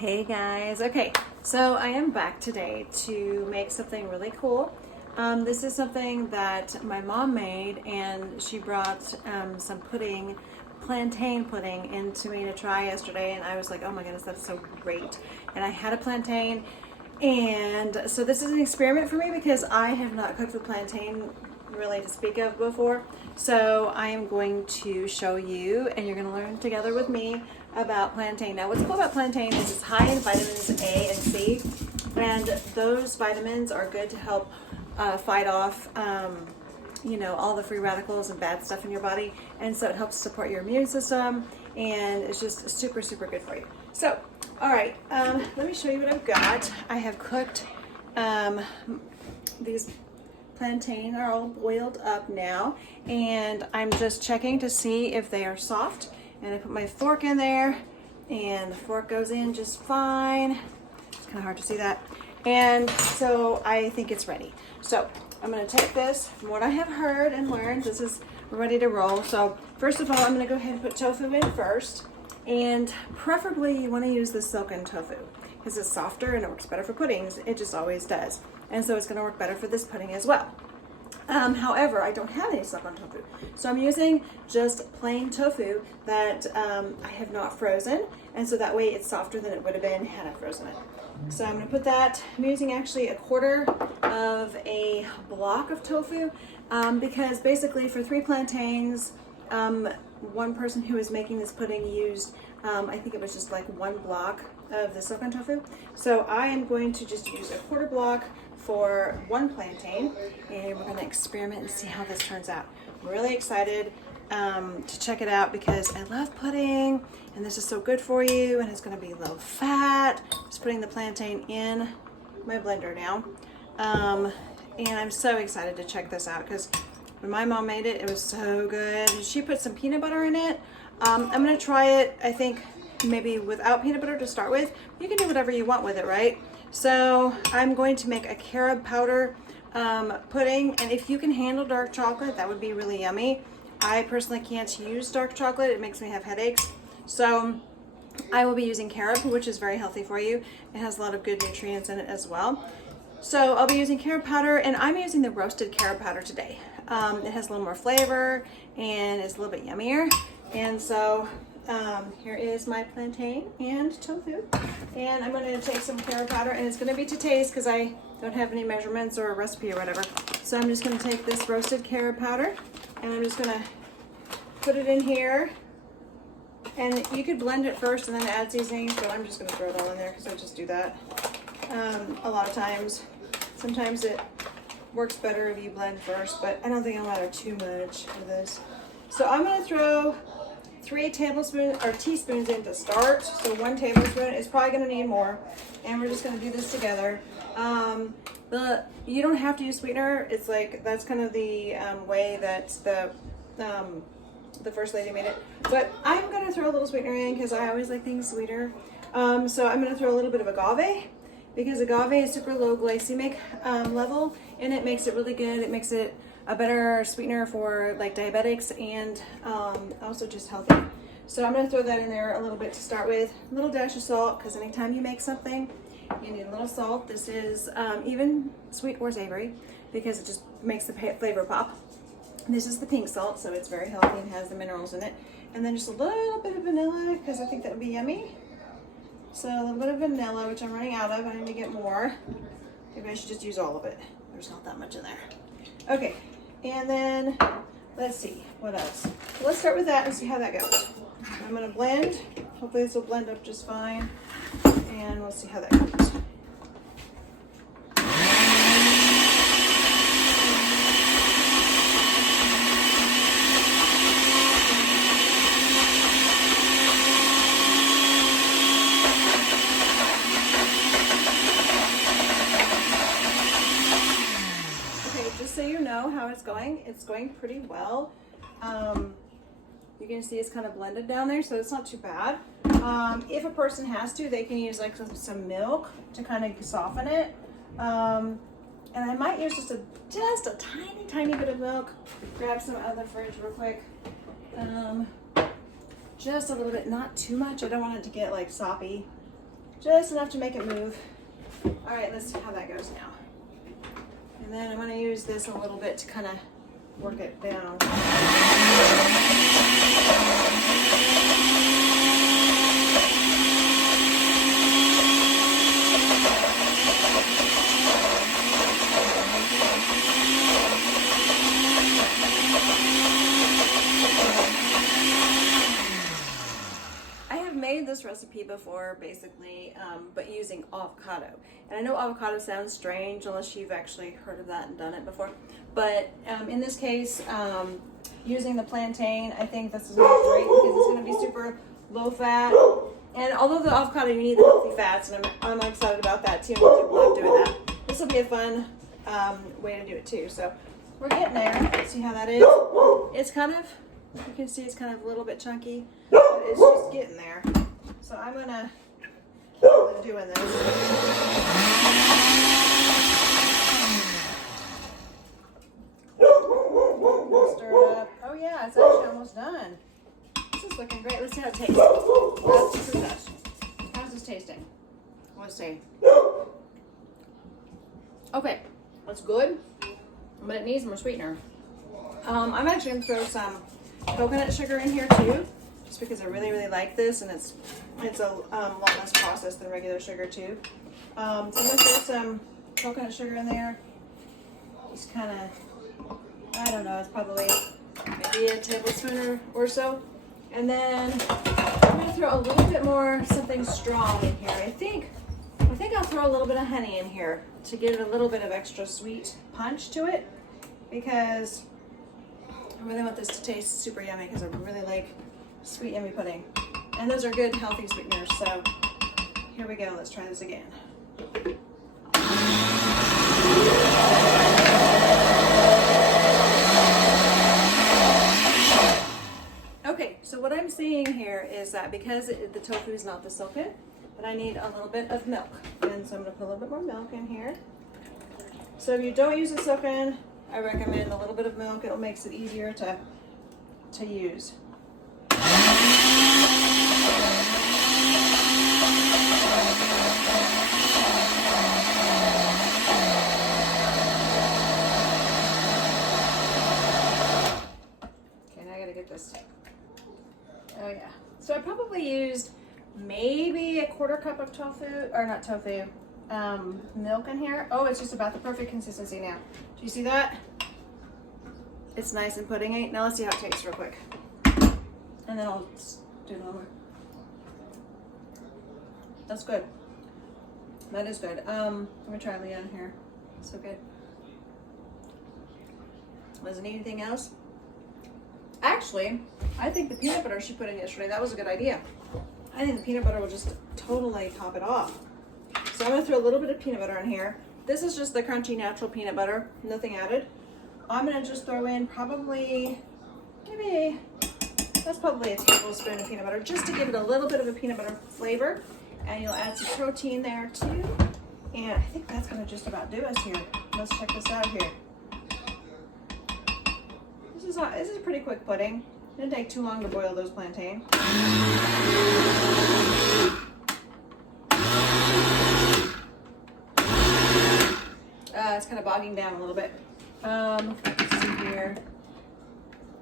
Hey guys, okay, so I am back today to make something really cool. This is something that my mom made, and she brought some pudding, plantain pudding, into me to try yesterday, and I was like, oh my goodness, that's so great. And I had a plantain, and so this is an experiment for me because I have not cooked with plantain really to speak of before. So I am going to show you, and you're going to learn together with me about plantain. Now what's cool about plantain is it's high in vitamins A and C, and those vitamins are good to help fight off all the free radicals and bad stuff in your body, and so it helps support your immune system, and it's just super good for you. So all right, let me show you what I've got. I have cooked these plantain are all boiled up now, and I'm just checking to see if they are soft. And I put my fork in there, and the fork goes in just fine. It's kind of hard to see that. And so I think it's ready. So I'm going to take this. From what I have heard and learned, this is ready to roll. So first of all, I'm going to go ahead and put tofu in first. And preferably you want to use the silken tofu because it's softer and it works better for puddings. It just always does. And so it's going to work better for this pudding as well. However, I don't have any silken tofu, so I'm using just plain tofu that I have not frozen, and so that way it's softer than it would have been had I frozen it. So I'm going to put that. I'm using actually a quarter of a block of tofu because basically for 3 plantains, one person who was making this pudding used, I think it was just like 1 block of the silken tofu. So I am going to just use a quarter block for 1 plantain, and we're going to experiment and see how this turns out. I'm really excited to check it out because I love pudding, and this is so good for you, and it's going to be low fat. Just putting the plantain in my blender now, and I'm so excited to check this out because when my mom made it, it was so good. She put some peanut butter in it. I'm going to try it, I think, maybe without peanut butter to start with. You can do whatever you want with it, right? So I'm going to make a carob powder pudding, and if you can handle dark chocolate, that would be really yummy. I personally can't use dark chocolate. It makes me have headaches. So I will be using carob, which is very healthy for you. It has a lot of good nutrients in it as well. So I'll be using carob powder, and I'm using the roasted carob powder today. It has a little more flavor and it's a little bit yummier. And so here is my plantain and tofu, and I'm going to take some carob powder, and it's going to be to taste because I don't have any measurements or a recipe or whatever. So I'm just going to take this roasted carob powder, and I'm just going to put it in here. And you could blend it first and then add seasonings, but I'm just going to throw it all in there because I just do that a lot of times. Sometimes it works better if you blend first, but I don't think it'll matter too much for this. So I'm going to throw 3 tablespoons or teaspoons in to start. So 1 tablespoon is probably going to need more, and we're just going to do this together. You don't have to use sweetener. It's like that's kind of the way that the first lady made it. But I'm going to throw a little sweetener in because I always like things sweeter. So I'm going to throw a little bit of agave because agave is super low glycemic level, and it makes it really good. It makes it a better sweetener for like diabetics and also just healthy. So I'm going to throw that in there a little bit to start with. A little dash of salt because anytime you make something, you need a little salt. This is even sweet or savory because it just makes the flavor pop. And this is the pink salt, so it's very healthy and has the minerals in it. And then just a little bit of vanilla because I think that would be yummy. So a little bit of vanilla, which I'm running out of. I need to get more. Maybe I should just use all of it. There's not that much in there. Okay, and then let's see what else. So let's start with that and see how that goes. I'm going to blend. Hopefully this will blend up just fine, and we'll see how that goes. So you know how it's going pretty well. You can see it's kind of blended down there, so it's not too bad. If a person has to, they can use like some milk to kind of soften it. And I might use just a tiny bit of milk. Grab some out of the fridge real quick. Just a little bit, not too much. I don't want it to get like soppy. just enough to make it move. All right, let's see how that goes now. And then I'm going to use this a little bit to kind of work it down. Made this recipe before, basically, but using avocado. And I know avocado sounds strange unless you've actually heard of that and done it before. But in this case, using the plantain, I think this is going to be great because it's going to be super low fat. And although the avocado, you need the healthy fats, and I'm excited about that too. I love doing that. This will be a fun way to do it too. So we're getting there. Let's see how that is. It's kind of, you can see it's kind of a little bit chunky, but it's just getting there. So I'm gonna keep doing this. Stir it up. Oh yeah, it's actually almost done. This is looking great. Let's see how it tastes. How's this tasting? Let's see. Okay, that's good, but it needs more sweetener. I'm actually gonna throw some coconut sugar in here too, just because I really, really like this, and it's a lot less processed than regular sugar too. So I'm gonna throw some coconut sugar in there. Just kind of, I don't know, it's probably maybe a tablespoon or so. And then I'm gonna throw a little bit more something strong in here. I think I'll throw a little bit of honey in here to give it a little bit of extra sweet punch to it, because I really want this to taste super yummy, because I really like sweet yummy pudding. And those are good healthy sweeteners. So here we go, let's try this again. Okay, so what I'm seeing here is that because the tofu is not the silken, that I need a little bit of milk. And so I'm gonna put a little bit more milk in here. So if you don't use the silken, I recommend a little bit of milk. It makes it easier to use. Okay, now I gotta get this. Oh yeah. So I probably used maybe a quarter cup of milk in here. Oh, it's just about the perfect consistency now. Do you see that? It's nice and puddingy. Now let's see how it tastes real quick. And then I'll do a little more. That's good. That is good. Let me try Leon here. So good. Wasn't anything else? Actually, I think the peanut butter she put in yesterday, that was a good idea. I think the peanut butter will just totally top it off. So I'm gonna throw a little bit of peanut butter in here. This is just the crunchy natural peanut butter, nothing added. I'm gonna just throw in probably, that's probably a tablespoon of peanut butter, just to give it a little bit of a peanut butter flavor. And you'll add some protein there too. And I think that's gonna just about do us here. Let's check this out here. This is a pretty quick pudding. It didn't take too long to boil those plantain. It's kind of bogging down a little bit. Let's see here.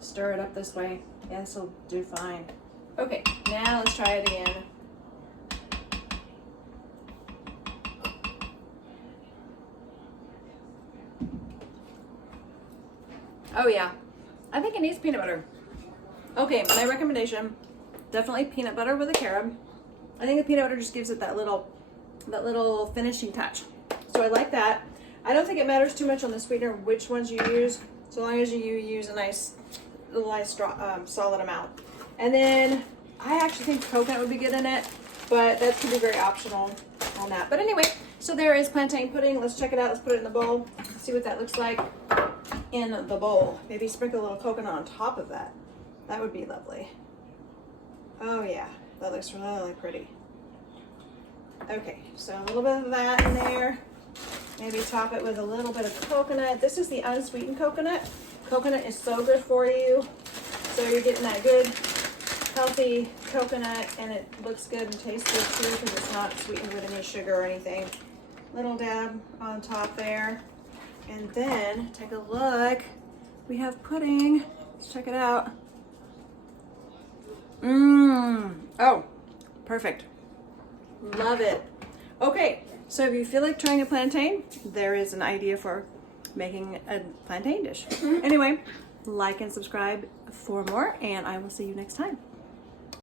Stir it up this way. Yeah, this will do fine. Okay, now let's try it again. Oh yeah, I think it needs peanut butter. Okay, my recommendation, definitely peanut butter with a carob. I think the peanut butter just gives it that little finishing touch. So I like that. I don't think it matters too much on the sweetener which ones you use, so long as you use a nice solid amount. And then I actually think coconut would be good in it, but that could be very optional on that. But anyway, so there is plantain pudding. Let's check it out. Let's put it in the bowl. See what that looks like in the bowl. Maybe sprinkle a little coconut on top of that. That would be lovely. Oh yeah, that looks really pretty. Okay, so a little bit of that in there. Maybe top it with a little bit of coconut. This is the unsweetened coconut. Coconut is so good for you. So you're getting that good healthy coconut, and it looks good and tastes good too because it's not sweetened with any sugar or anything. Little dab on top there. And then take a look. We have pudding. Let's check it out. Oh, perfect. Love it. Okay, so if you feel like trying a plantain, there is an idea for making a plantain dish. Anyway, like and subscribe for more, and I will see you next time.